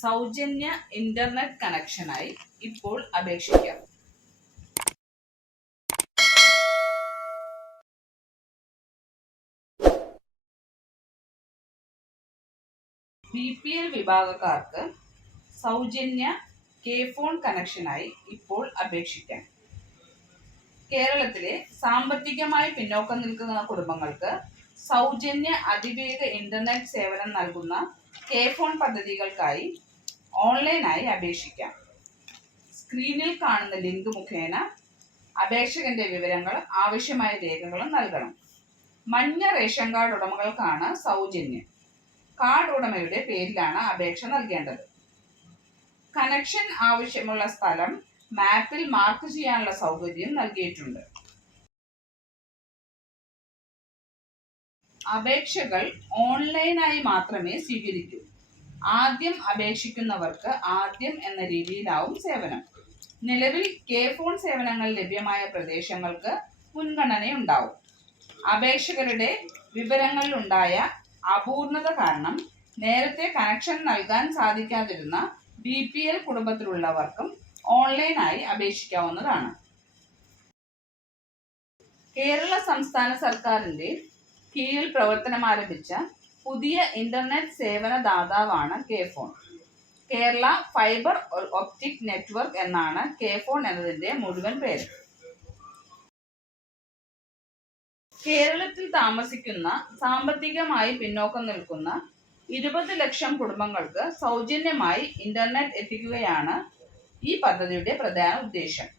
സൗജന്യ ഇന്റർനെറ്റ് കണക്ഷനായി ഇപ്പോൾ അപേക്ഷിക്കാം. BPL വിഭാഗക്കാർക്ക് സൗജന്യ കെ-ഫോൺ കണക്ഷനായി ഇപ്പോൾ അപേക്ഷിക്കാം. കേരളത്തിലെ സാമ്പത്തികമായി പിന്നോക്കം നിൽക്കുന്ന കുടുംബങ്ങൾക്ക് സൗജന്യ അതിവേഗ ഇന്റർനെറ്റ് സേവനം നൽകുന്ന കെ-ഫോൺ പദ്ധതികൾക്കായി ഓൺലൈനായി അപേക്ഷിക്കാം. സ്ക്രീനിൽ കാണുന്ന ലിങ്ക് മുഖേന അപേക്ഷകന്റെ വിവരങ്ങളും ആവശ്യമായ രേഖകളും നൽകണം. മഞ്ഞ റേഷൻ കാർഡ് ഉടമകൾക്കാണ് സൗജന്യം. കാർഡ് ഉടമയുടെ പേരിലാണ് അപേക്ഷ നൽകേണ്ടത്. കണക്ഷൻ ആവശ്യമുള്ള സ്ഥലം മാപ്പിൽ മാർക്ക് ചെയ്യാനുള്ള സൗകര്യം നൽകിയിട്ടുണ്ട്. അപേക്ഷകൾ ഓൺലൈനായി മാത്രമേ സ്വീകരിക്കൂ. ആദ്യം അപേക്ഷിക്കുന്നവർക്ക് ആദ്യം എന്ന രീതിയിലാവും സേവനം. നിലവിൽ കെ-ഫോൺ സേവനങ്ങൾ ലഭ്യമായ പ്രദേശങ്ങൾക്ക് മുൻഗണനയുണ്ടാവും. അപേക്ഷകരുടെ വിവരങ്ങളിലുണ്ടായ അപൂർണത കാരണം നേരത്തെ കണക്ഷൻ നൽകാൻ സാധിക്കാതിരുന്ന BPL കുടുംബത്തിലുള്ളവർക്കും ഓൺലൈനായി അപേക്ഷിക്കാവുന്നതാണ്. കേരള സംസ്ഥാന സർക്കാരിന്റെ കീഴിൽ പ്രവർത്തനം ആരംഭിച്ച പുതിയ ഇന്റർനെറ്റ് സേവന ദാതാവാണ് K FON. Kerala fiber optic network എന്നാണ് കെ-ഫോൺ എന്നതിന്റെ മുഴുവൻ പേര്. കേരളത്തിൽ താമസിക്കുന്ന സാമ്പത്തികമായി പിന്നോക്കം നിൽക്കുന്ന 20 ലക്ഷം കുടുംബങ്ങൾക്ക് സൗജന്യമായി ഇന്റർനെറ്റ് എത്തിക്കുകയാണ് ഈ പദ്ധതിയുടെ പ്രധാന ഉദ്ദേശം.